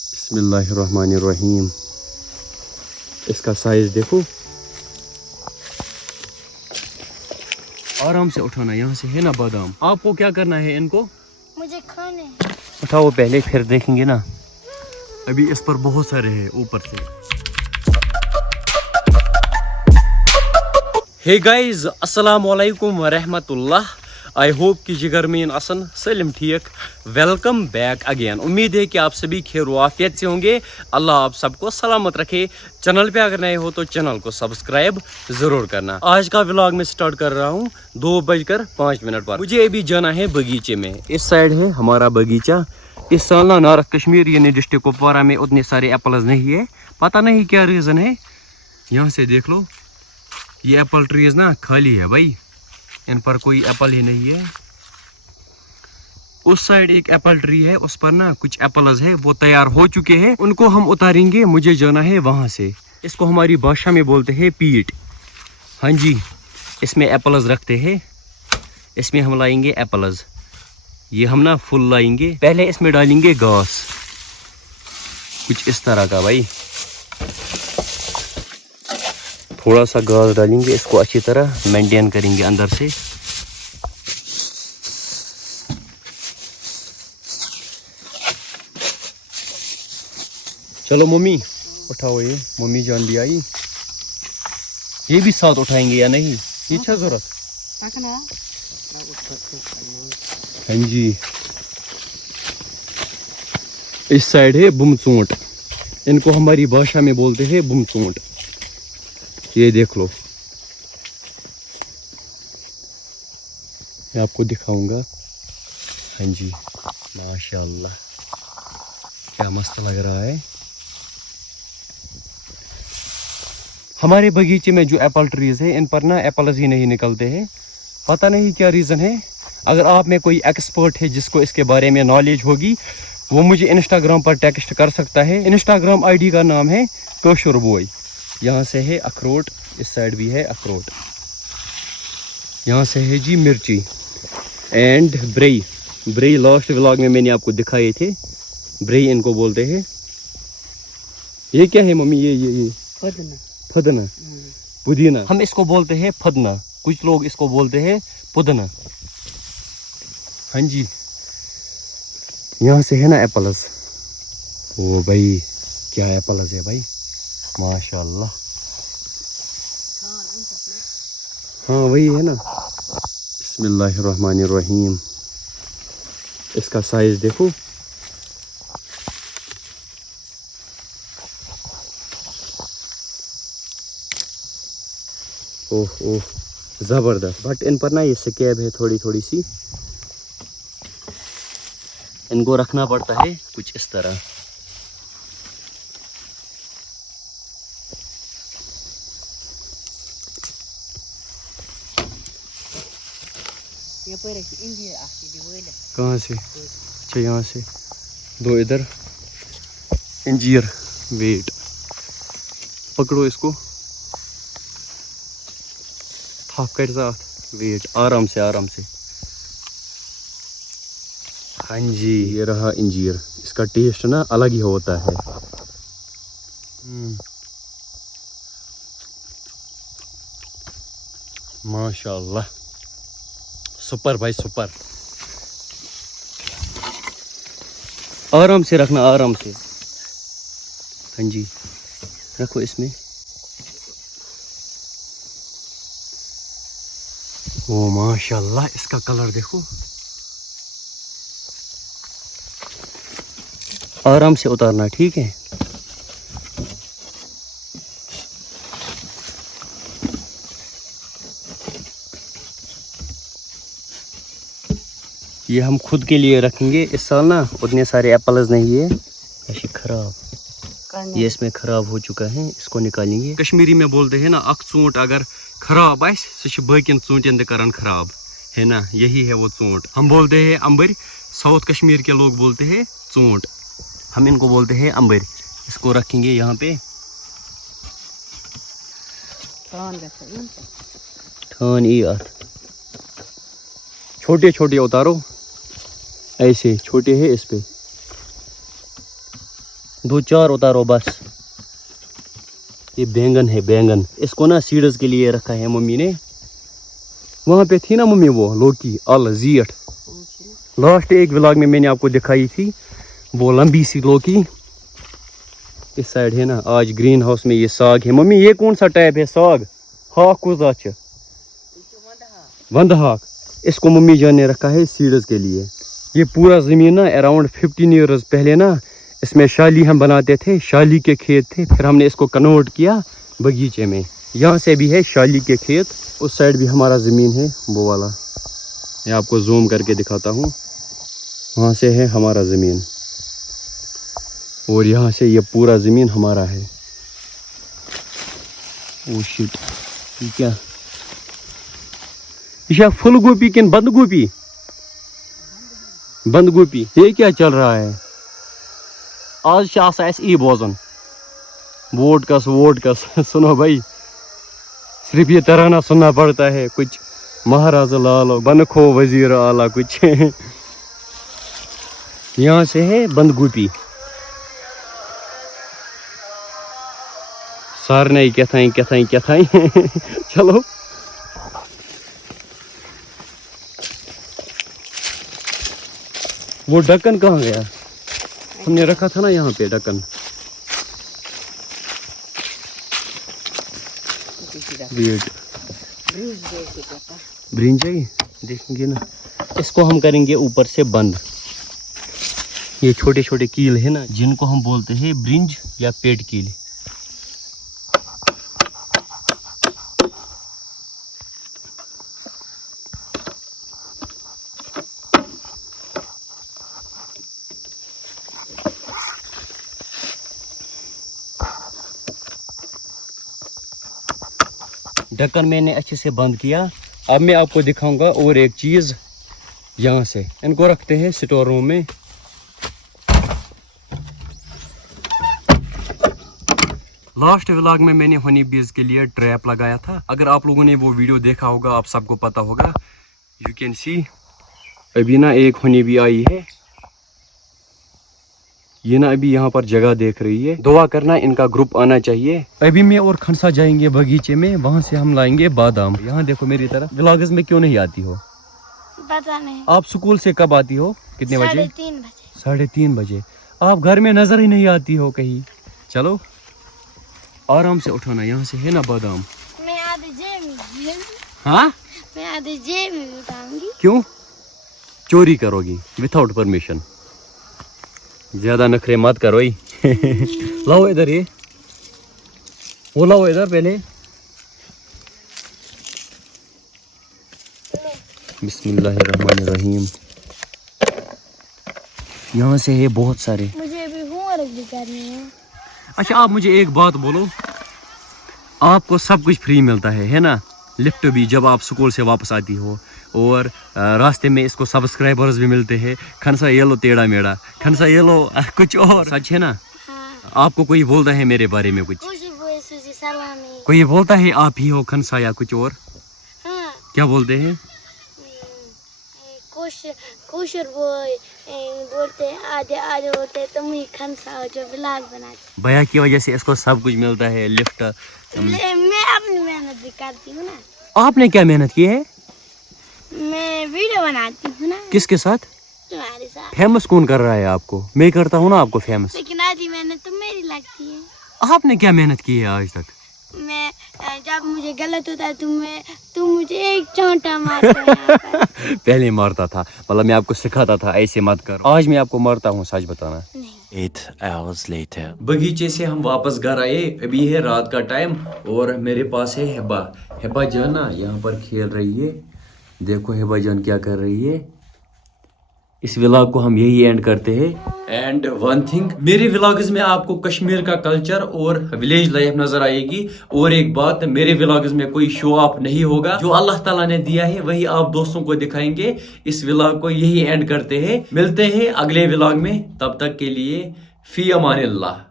बिस्मिल्लाहिर्रहमानिर्रहीम। इसका साइज देखो, आराम से उठाना, यहाँ से है ना बादाम। आपको क्या करना है इनको? मुझे खाने। उठाओ पहले, फिर देखेंगे ना। अभी इस पर बहुत सारे हैं ऊपर से। हे गाइज, अस्सलाम वालेकुम वरहमतुल्लाह। आई होप कि जिगर में असन सलिम ठीक। Welcome back again. उम्मीद है कि आप सभी खैर आफियत से होंगे। अल्लाह आप सबको सलामत रखे। चैनल पे अगर नए हो तो चैनल को सब्सक्राइब जरूर करना। आज का व्लॉग में स्टार्ट कर रहा हूँ 2:05 पर। मुझे अभी जाना है बगीचे में। इस साइड है हमारा बगीचा। इस साल ना नारक कश्मीर यानी डिस्ट्रिक्ट कुपवारा में उतने सारे एप्पल्स नहीं है। पता नहीं क्या रीज़न है। यहाँ से देख लो, ये एप्पल ट्रीज ना खाली है भाई, इन पर कोई एप्पल ही नहीं है। उस साइड एक एप्पल ट्री है, उस पर ना कुछ एप्पल्स है, वो तैयार हो चुके हैं, उनको हम उतारेंगे। मुझे जाना है वहां से। इसको हमारी भाषा में बोलते हैं पीट। हाँ जी, इसमें एप्पल्स रखते हैं। इसमें हम लाएंगे एप्पल्स। ये हम ना फुल लाएंगे। पहले इसमें डालेंगे घास, कुछ इस तरह का भाई। थोड़ा सा घास डालेंगे, इसको अच्छी तरह मेंटेन करेंगे अंदर से। चलो मम्मी उठाओ, ये मम्मी जान भी आई। ये भी साथ उठाएंगे या नहीं? ये क्या जरूरत? हाँ जी, इस साइड है बुमचोंट। इनको हमारी भाषा में बोलते हैं बुमचोंट। ये देख लो, मैं आपको दिखाऊंगा। हाँ जी, माशाल्लाह क्या मस्त लग रहा है। हमारे बगीचे में जो एप्पल ट्रीज है, इन पर ना एप्पल्स ही नहीं निकलते हैं। पता नहीं क्या रीज़न है। अगर आप में कोई एक्सपर्ट है जिसको इसके बारे में नॉलेज होगी, वो मुझे इंस्टाग्राम पर टेक्स्ट कर सकता है। इंस्टाग्राम आईडी का नाम है तोशुर बॉय। यहाँ से है अखरोट, इस साइड भी है अखरोट। यहाँ से है जी मिर्ची एंड ब्रेई। ब्रेई लास्ट व्लॉग में मैंने आपको दिखाए थे। ब्रेई इनको बोलते हैं। ये क्या है मम्मी? ये फदना, पुदीना। हम इसको बोलते हैं फदना, कुछ लोग इसको बोलते हैं पुदना। हाँ जी, यहाँ से है ना एप्पल्स। ओ भाई, क्या एप्पल्स है भाई, माशाल्लाह। हाँ वही है ना। बिस्मिल्लाहिर्रहमानिर्रहीम। इसका साइज देखो, ओह ओह जबरदस्त। बट इन पर ना ये स्कैब है थोड़ी थोड़ी सी, इनको रखना पड़ता है कुछ इस तरह। कहाँ से? अच्छा यहाँ से दो, इधर इंजीर। वेट, पकड़ो इसको, थाप कर साथ। वेट, आराम से आराम से। हाँ जी, ये रहा इंजीर। इसका टेस्ट ना अलग ही होता है। माशाल्लाह, सुपर भाई सुपर। आराम से रखना, आराम से। हाँ जी, रखो इसमें। ओ माशाल्लाह, इसका कलर देखो। आराम से उतारना, ठीक है? ये हम खुद के लिए रखेंगे। इस साल ना उतने सारे एप्पल्स नहीं है। ऐसे खराब, ये इसमें खराब हो चुका है, इसको निकालेंगे। कश्मीरी में बोलते हैं ना, अख चूंट अगर खराब आए सह बाकिन चूंटन करन खराब, है ना? यही है वो चूंट। हम बोलते हैं अंबर, साउथ कश्मीर के लोग बोलते हैं चूंट, हम इनको बोलते हैं अंबर। इसको रखेंगे यहाँ पे। ठान ई अथ छोटे छोटे उतारो, ऐसे छोटे हैं इस पे। 2-4 उतारो बस। ये बैंगन है, बैंगन। इसको ना सीड्स के लिए रखा है मम्मी ने। वहाँ पे थी ना मम्मी वो लौकी अल जीट, लास्ट एक व्लॉग में मैंने आपको दिखाई थी वो लंबी सी लौकी। इस साइड है ना। आज ग्रीन हाउस में ये साग है। मम्मी ये कौन सा टाइप है साग? हाक को जाच वंद हाक। इसको मम्मी जान ने रखा है सीड्स के लिए। ये पूरा ज़मीन ना अराउंड 15 ईयर्स पहले ना इसमें शाली हम बनाते थे, शाली के खेत थे, फिर हमने इसको कन्वर्ट किया बगीचे में। यहाँ से भी है शाली के खेत, उस साइड भी हमारा ज़मीन है वो वाला। मैं आपको जूम करके दिखाता हूँ। वहाँ से है हमारा ज़मीन और यहाँ से ये पूरा ज़मीन हमारा है। ओ शिट, ये क्या? ये फुल गोभी किन बंद गोभी? बंद गोभी। ये क्या चल रहा है आज? ई बोजन वोट कस सुनो भाई, सिर्फ ये तराना सुनना पड़ता है। कुछ महाराजा लाल बनखो वजीर आला कुछ यहाँ से है बंद गोभी। सारने क्या था चलो। वो ढक्कन कहाँ गया? हमने रखा था ना यहाँ पे ढक्कन। ब्रिंजाई देखेंगे ना। इसको हम करेंगे ऊपर से बंद। ये छोटे छोटे कील है ना जिनको हम बोलते हैं ब्रिंज या पेट कील। ढक्कन मैंने अच्छे से बंद किया। अब मैं आपको दिखाऊंगा और एक चीज़। यहाँ से इनको रखते हैं स्टोर रूम में। लास्ट व्लॉग में मैंने हनी बीज के लिए ट्रैप लगाया था। अगर आप लोगों ने वो वीडियो देखा होगा आप सबको पता होगा। यू कैन सी अभी ना एक हनी बी आई है। ये ना अभी यहाँ पर जगह देख रही है। दुआ करना इनका ग्रुप आना चाहिए। अभी मैं और खनसा जाएंगे बगीचे में, वहाँ से हम लाएंगे बादाम। यहाँ देखो मेरी तरफ। व्लॉग्स में क्यों नहीं आती हो? पता नहीं। आप स्कूल से कब आती हो? कितने बजे? 3:30 बजे। 3:30 बजे। आप घर में नजर ही नहीं आती हो कहीं। चलो आराम से उठाना। यहाँ से है ना बादाम। मैं आधे जेब में। हाँ मैं आधे जेब में उठाऊंगी। क्यों चोरी करोगी विदाउट परमिशन? ज्यादा नखरे मत करो ही लाओ इधर। ये वो लाओ इधर पहले। बिस्मिल्लाहिर्रहमानिर्रहीम। यहाँ से है बहुत सारे। मुझे भी होमवर्क भी करनी है। अच्छा आप मुझे एक बात बोलो, आपको सब कुछ फ्री मिलता है ना? लिफ्ट भी जब आप स्कूल से वापस आती हो, और रास्ते में इसको सब्सक्राइबर्स भी मिलते हैं। खनसा ये लो टेढ़ा मेढ़ा, खनसा ये लो कुछ और। सच है ना? हाँ। आपको कोई बोलता है मेरे बारे में कुछ? कोई बोलता है आप ही हो खनसा या कुछ और? हाँ। क्या बोलते हैं? कुशर बोलते हैं, आधे बोलते हैं तुम ही खनसा हो जो ब्लॉग बनाते। भैया की वजह से इसको सब कुछ मिलता है, लिफ्ट। मैं अपनी मेहनत भी करती हूँ ना। आपने क्या मेहनत की है? मैं वीडियो बनाती हूँ ना। किसके साथ? तुम्हारे साथ। फेमस कौन कर रहा है आपको? मैं करता हूँ ना आपको फेमस। लेकिन आधी मेहनत तो मेरी लगती है। आपने क्या मेहनत की है आज तक? मैं जब मुझे गलत होता है तुम मुझे एक चोंटा मारते हो। पहले मारता था, मतलब मैं आपको सिखाता था ऐसे मत करो। आज मैं आपको मारता हूँ, सच बताना। 8 hours later. बगीचे से हम वापस घर आए। अभी है रात का टाइम और मेरे पास है हिबा। हिबा जान ना यहाँ पर खेल रही है। देखो हिबा जान क्या कर रही है। इस व्लॉग को हम यही एंड करते हैं। एंड वन थिंग, मेरे व्लॉग्स में आपको कश्मीर का कल्चर और विलेज लाइफ नजर आएगी। और एक बात, मेरे व्लॉग्स में कोई शो ऑफ नहीं होगा। जो अल्लाह ताला ने दिया है वही आप दोस्तों को दिखाएंगे। इस व्लॉग को यही एंड करते हैं। मिलते हैं अगले व्लॉग में, तब तक के लिए फी अमानिल्लाह।